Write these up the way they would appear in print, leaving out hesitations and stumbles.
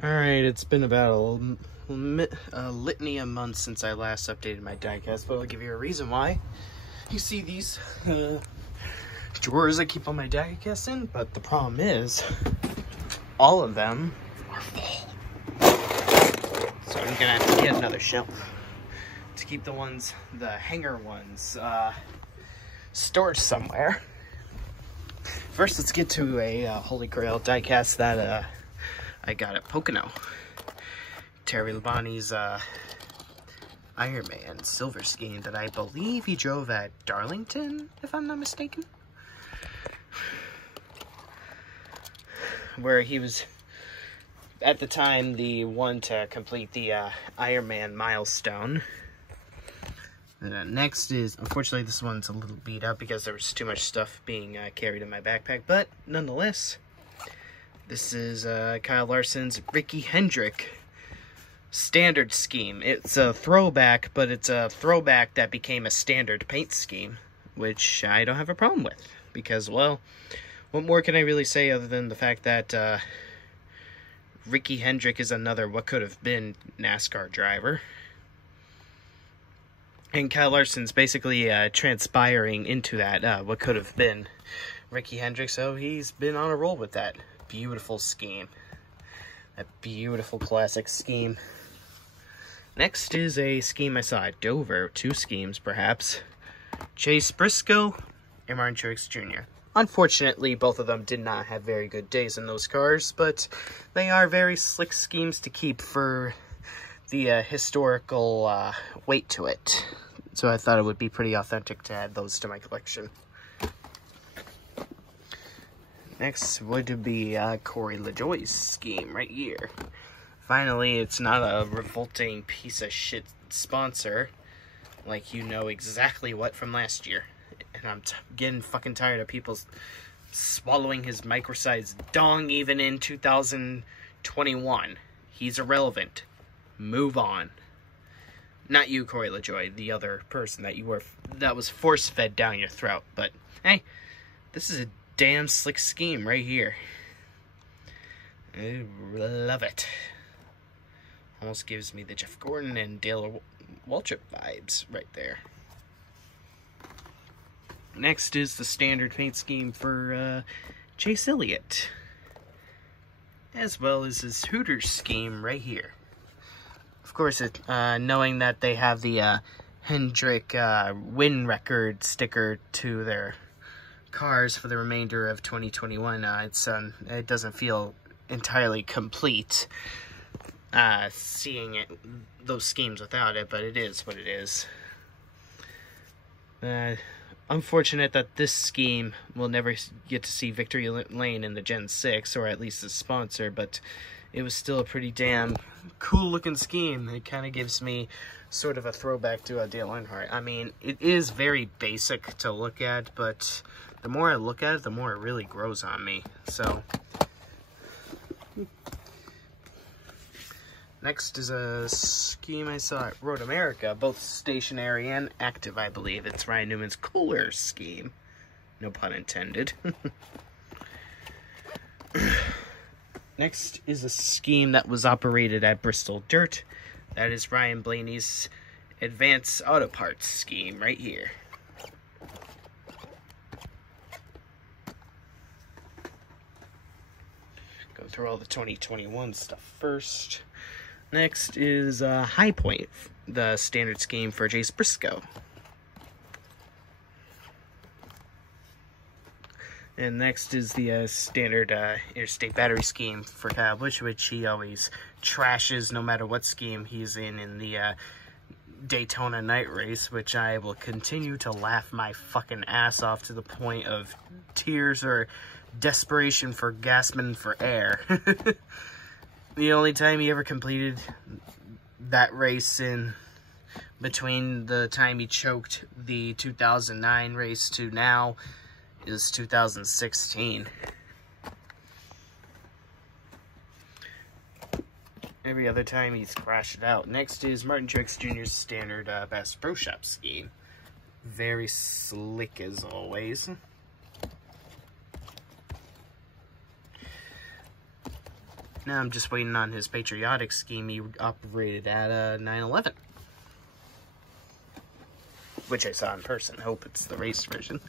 Alright, it's been about a litany of months since I last updated my diecast, but I'll give you a reason why. You see these drawers I keep all my diecast in, but the problem is, all of them are full. So I'm gonna have to get another shelf to keep the hanger ones, stored somewhere. First, let's get to a Holy Grail diecast that I got at Pocono. Terry Labonte's Iron Man silver scheme that I believe he drove at Darlington, if I'm not mistaken. Where he was, at the time, the one to complete the Iron Man milestone. Next is, unfortunately this one's a little beat up because there was too much stuff being carried in my backpack, but nonetheless, this is Kyle Larson's Ricky Hendrick standard scheme. It's a throwback, but it's a throwback that became a standard paint scheme, which I don't have a problem with, because, well, what more can I really say other than the fact that Ricky Hendrick is another what could have been NASCAR driver. And Kyle Larson's basically transpiring into that what could have been Ricky Hendrick, so he's been on a roll with that beautiful scheme. That beautiful classic scheme. Next is a scheme I saw at Dover. Two schemes, perhaps. Chase Briscoe and Martin Truex Jr. Unfortunately, both of them did not have very good days in those cars, but they are very slick schemes to keep for the historical weight to it. So I thought it would be pretty authentic to add those to my collection. Next would be Corey LaJoie's scheme right here. Finally, it's not a revolting piece of shit sponsor, like you know exactly what from last year. And I'm getting fucking tired of people swallowing his micro-sized dong even in 2021. He's irrelevant. Move on. Not you, Corey LaJoie, the other person that was force-fed down your throat. But, hey, this is a damn slick scheme right here. I love it. Almost gives me the Jeff Gordon and Dale Waltrip vibes right there. Next is the standard paint scheme for Chase Elliott, as well as his Hooters scheme right here. Of course, knowing that they have the Hendrick win record sticker to their cars for the remainder of 2021, it doesn't feel entirely complete seeing those schemes without it, but it is what it is. Unfortunate that this scheme will never get to see Victory Lane in the Gen 6, or at least the sponsor, but it was still a pretty damn cool looking scheme. It kind of gives me sort of a throwback to Dale Earnhardt. I mean, it is very basic to look at, but the more I look at it, the more it really grows on me. So, next is a scheme I saw at Road America, both stationary and active, I believe. It's Ryan Newman's Cooler scheme. No pun intended. Next is a scheme that was operated at Bristol Dirt. That is Ryan Blaney's Advanced Auto Parts scheme right here. Go through all the 2021 stuff first. Next is High Point, the standard scheme for Chase Briscoe. And next is the standard interstate battery scheme for Kyle Busch, which he always trashes no matter what scheme he's in the Daytona night race, which I will continue to laugh my fucking ass off to the point of tears or desperation for gasping for air. The only time he ever completed that race in between the time he choked the 2009 race to now is 2016. Every other time he's crashed it out. Next is Martin Truex Jr.'s standard Bass Pro Shop scheme. Very slick as always. Now I'm just waiting on his patriotic scheme he operated at 9/11. Which I saw in person. Hope it's the race version.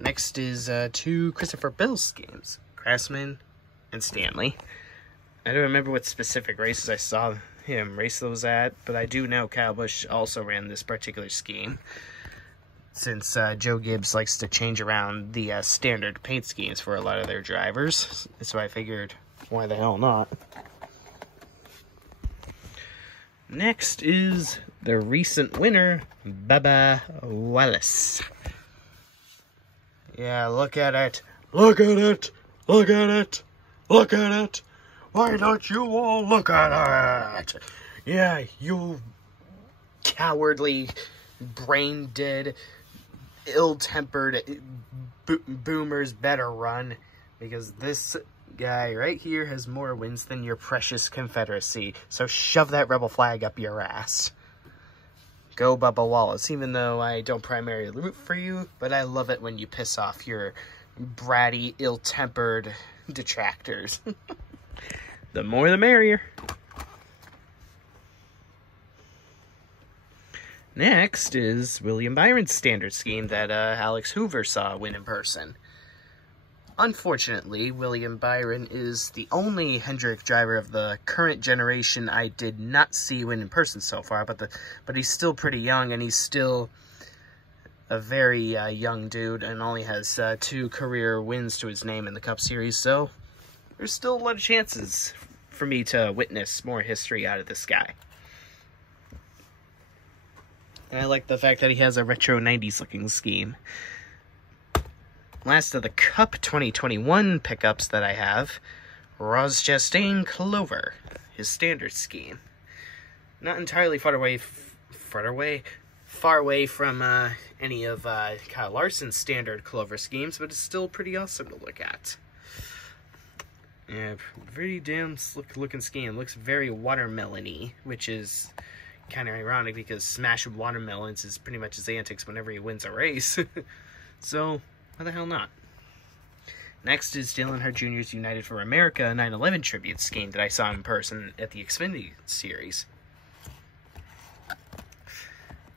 Next is 2 Christopher Bell schemes. Craftsman and Stanley. I don't remember what specific races I saw him race those at, but I do know Kyle Busch also ran this particular scheme. Since Joe Gibbs likes to change around the standard paint schemes for a lot of their drivers. So I figured, why the hell not? Next is the recent winner, Bubba Wallace. Yeah, look at it. Look at it. Look at it. Look at it. Why don't you all look at it? Yeah, you cowardly, brain-dead, ill-tempered boomers better run. Because this guy right here has more wins than your precious Confederacy. So shove that rebel flag up your ass. Go Bubba Wallace, even though I don't primarily root for you, but I love it when you piss off your bratty, ill-tempered detractors. The more the merrier. Next is William Byron's standard scheme that Alex Hoover saw win in person. Unfortunately, William Byron is the only Hendrick driver of the current generation I did not see win in person so far, but he's still pretty young, and he's still a very young dude, and only has 2 career wins to his name in the Cup Series, so there's still a lot of chances for me to witness more history out of this guy. And I like the fact that he has a retro 90s looking scheme. Last of the Cup 2021 pickups that I have, Ross Chastain Clover, his standard scheme. Not entirely far away from any of Kyle Larson's standard Clover schemes, but it's still pretty awesome to look at. Yeah, pretty damn slick looking scheme. Looks very watermelon-y, which is kind of ironic because Smash Watermelons is pretty much his antics whenever he wins a race. So, why the hell not? Next is Dale Earnhardt Jr.'s United for America 9/11 tribute scheme that I saw in person at the Xfinity Series.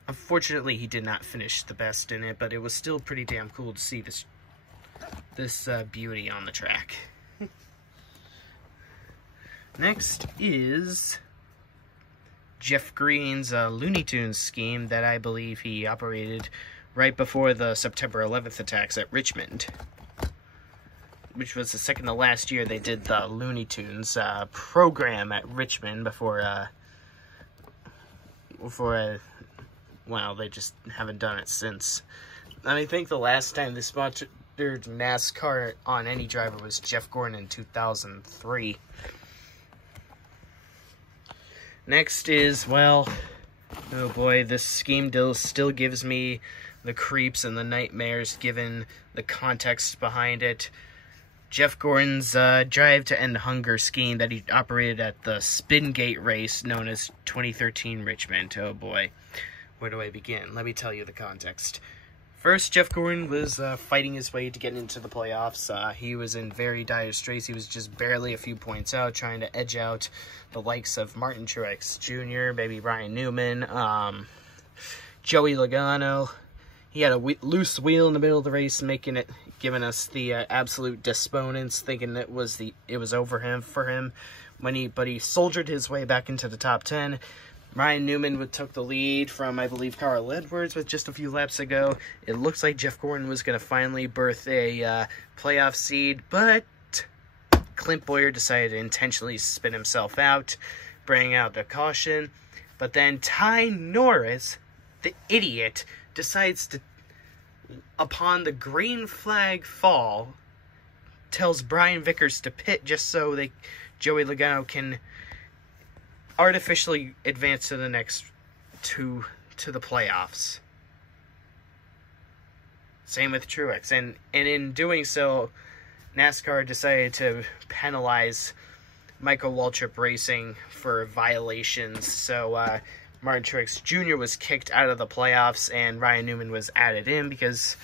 Unfortunately, he did not finish the best in it, but it was still pretty damn cool to see this beauty on the track. Next is Jeff Green's Looney Tunes scheme that I believe he operated right before the September 11th attacks at Richmond, which was the second to last year they did the Looney Tunes program at Richmond before well, they just haven't done it since. I think the last time they sponsored NASCAR on any driver was Jeff Gordon in 2003. Next is, well, oh boy, this scheme still gives me the creeps and the nightmares given the context behind it. Jeff Gordon's Drive to End Hunger scheme that he operated at the Spingate race known as 2013 Richmond. Oh boy, where do I begin? Let me tell you the context. First, Jeff Gordon was fighting his way to get into the playoffs. He was in very dire straits. He was just barely a few points out, trying to edge out the likes of Martin Truex Jr., maybe Ryan Newman, Joey Logano. He had a loose wheel in the middle of the race, giving us the absolute desponents, thinking it was over for him. But he soldiered his way back into the top 10. Ryan Newman took the lead from, I believe, Carl Edwards with just a few laps ago. It looks like Jeff Gordon was going to finally birth a playoff seed, but Clint Boyer decided to intentionally spin himself out, bringing out the caution. But then Ty Norris, the idiot, decides to, upon the green flag fall, tells Brian Vickers to pit just so Joey Logano can artificially advance to the next to the playoffs. Same with Truex, and in doing so, NASCAR decided to penalize Michael Waltrip Racing for violations. So Martin Truex Jr. was kicked out of the playoffs, and Ryan Newman was added in because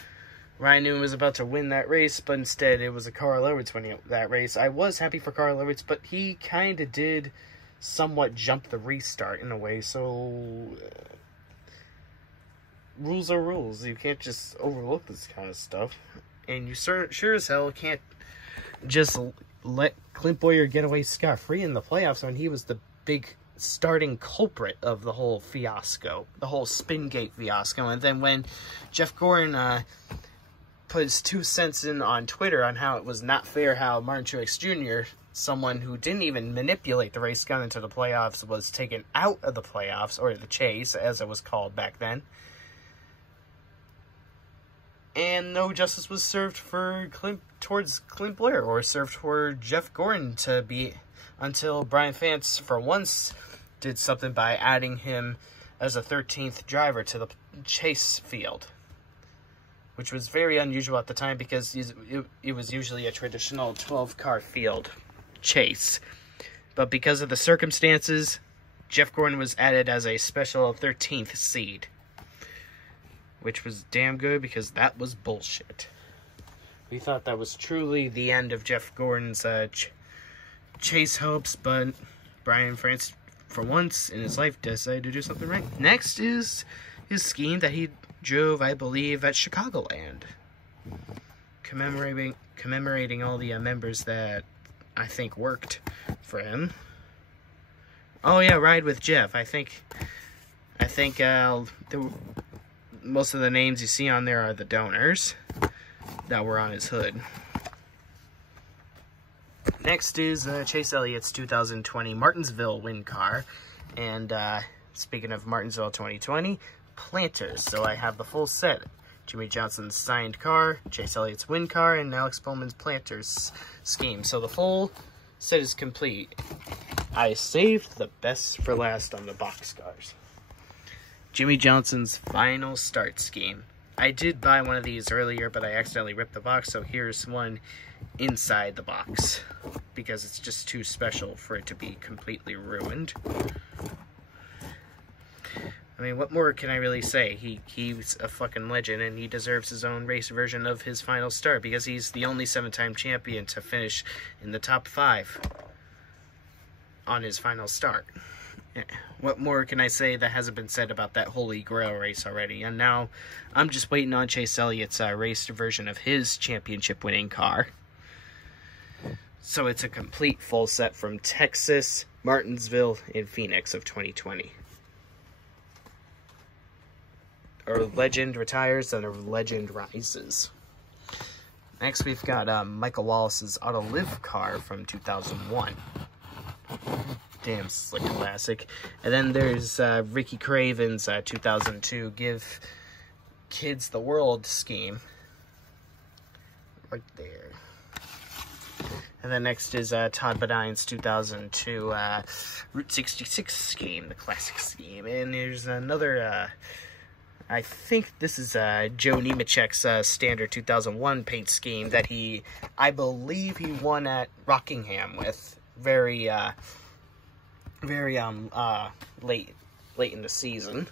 Ryan Newman was about to win that race, but instead it was a Carl Edwards winning that race. I was happy for Carl Edwards, but he kind of did somewhat jump the restart in a way, so rules are rules. You can't just overlook this kind of stuff. And you sure as hell can't just let Clint Bowyer get away scot-free in the playoffs when he was the big starting culprit of the whole fiasco, the whole Spingate fiasco. And then when Jeff Gordon put his 2 cents in on Twitter on how it was not fair how Martin Truex Jr., someone who didn't even manipulate the race gun into the playoffs, was taken out of the playoffs, or the chase, as it was called back then. And no justice was served towards Clint Bowyer, or served for Jeff Gordon to be, until Brian Fance, for once, did something by adding him as a 13th driver to the chase field, which was very unusual at the time because it was usually a traditional 12-car field chase. But because of the circumstances, Jeff Gordon was added as a special 13th seed, which was damn good because that was bullshit. We thought that was truly the end of Jeff Gordon's chase hopes, but Brian France, for once in his life, decided to do something right. Next is his scheme that he drove, I believe, at Chicagoland, commemorating all the members that I think worked for him. Oh yeah, Ride with Jeff. I think most of the names you see on there are the donors that were on his hood. Next is Chase Elliott's 2020 Martinsville win car. And speaking of Martinsville 2020, Planters. So I have the full set. Jimmy Johnson's signed car, Chase Elliott's win car, and Alex Bowman's Planters scheme. So the full set is complete. I saved the best for last on the boxcars. Jimmy Johnson's final start scheme. I did buy one of these earlier, but I accidentally ripped the box, so here's one inside the box, because it's just too special for it to be completely ruined. I mean, what more can I really say? He's a fucking legend, and he deserves his own race version of his final start, because he's the only 7-time champion to finish in the top 5 on his final start. What more can I say that hasn't been said about that Holy Grail race already? And now I'm just waiting on Chase Elliott's raced version of his championship-winning car. So it's a complete full set from Texas, Martinsville, and Phoenix of 2020. Our legend retires and our legend rises. Next, we've got Michael Wallace's Auto Live car from 2001. Damn slick classic. And then there's Ricky Craven's 2002 Give Kids the World scheme. Right there. And then next is Todd Bodine's 2002 Route 66 scheme, the classic scheme. And there's another, I think this is Joe Nemechek's standard 2001 paint scheme that I believe he won at Rockingham with. Very late in the season.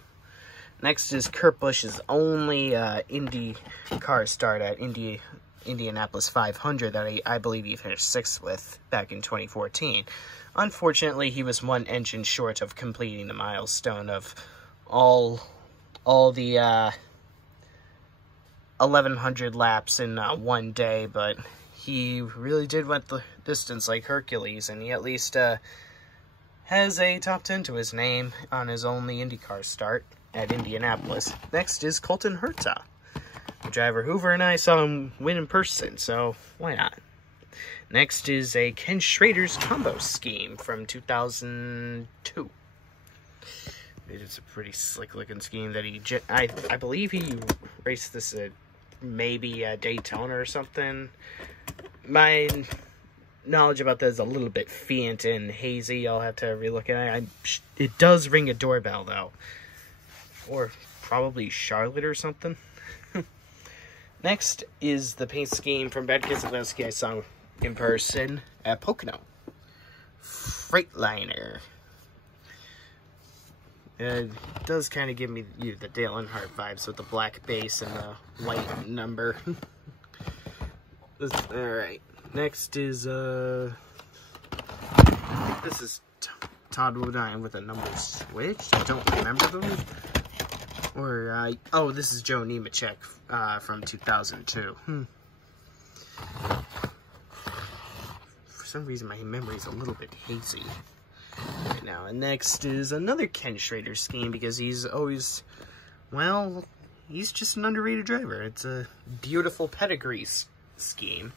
Next is Kurt Busch's only IndyCar start at Indianapolis 500 that I believe he finished 6th with back in 2014. Unfortunately, he was one engine short of completing the milestone of all the 1,100 laps in one day, but he really did went the distance like Hercules, and he at least has a top 10 to his name on his only IndyCar start at Indianapolis. Next is Colton Herta, a driver Hoover and I saw him win in person, so why not? Next is a Ken Schrader's combo scheme from 2002. It's a pretty slick-looking scheme that I believe he raced this at maybe Daytona or something. My knowledge about that is a little bit faint and hazy. I'll have to relook at it. It does ring a doorbell, though. Or probably Charlotte or something. Next is the paint scheme from Brad Keselowski I saw in person at Pocono. Freightliner. It does kind of give me the Dale Earnhardt vibes with the black base and the white number. Alright, next is, this is Todd Woodine with a number switch. I don't remember those. Or, oh, this is Joe Nemechek from 2002. For some reason, my memory's a little bit hazy right now. And next is another Ken Schrader scheme, because he's always, well, he's just an underrated driver. It's a beautiful pedigree scheme.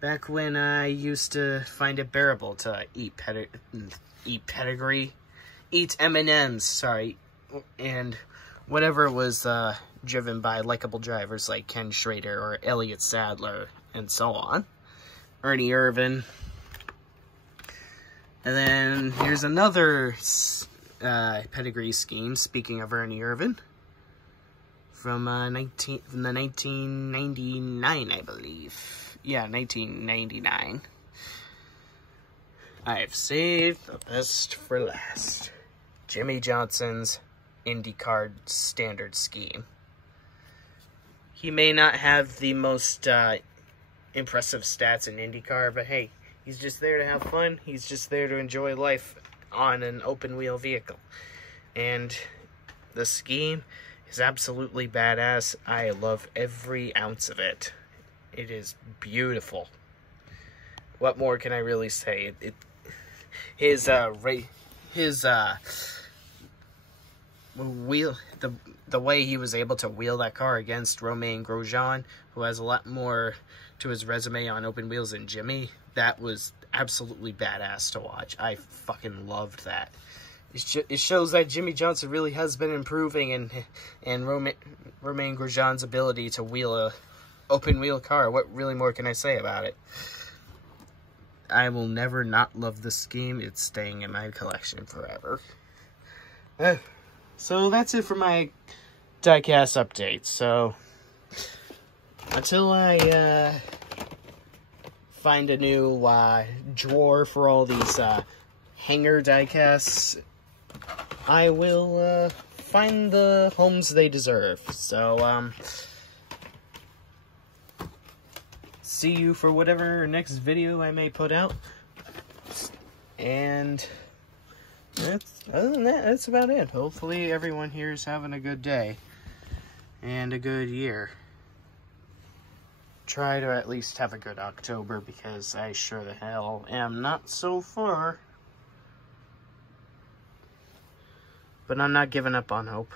Back when I used to find it bearable to eat M&Ms, sorry, and whatever was driven by likable drivers like Ken Schrader or Elliott Sadler and so on. Ernie Irvan. And then here's another pedigree scheme, speaking of Ernie Irvan, from the 1999, I believe. Yeah, 1999. I've saved the best for last. Jimmy Johnson's IndyCar standard scheme. He may not have the most impressive stats in IndyCar, but hey, he's just there to have fun. He's just there to enjoy life on an open-wheel vehicle. And the scheme is absolutely badass. I love every ounce of it. It is beautiful. What more can I really say? His wheel, the way he was able to wheel that car against Romain Grosjean, who has a lot more to his resume on open wheels than Jimmy, that was absolutely badass to watch. I fucking loved that. It shows that Jimmy Johnson really has been improving, and Romain Grosjean's ability to wheel a open wheel car. What really more can I say about it? I will never not love this scheme. It's staying in my collection forever. So that's it for my diecast update. So until I find a new drawer for all these hanger diecasts, I will find the homes they deserve. So see you for whatever next video I may put out. And other than that, that's about it. Hopefully everyone here is having a good day and a good year. Try to at least have a good October, because I sure the hell am not so far. But I'm not giving up on hope.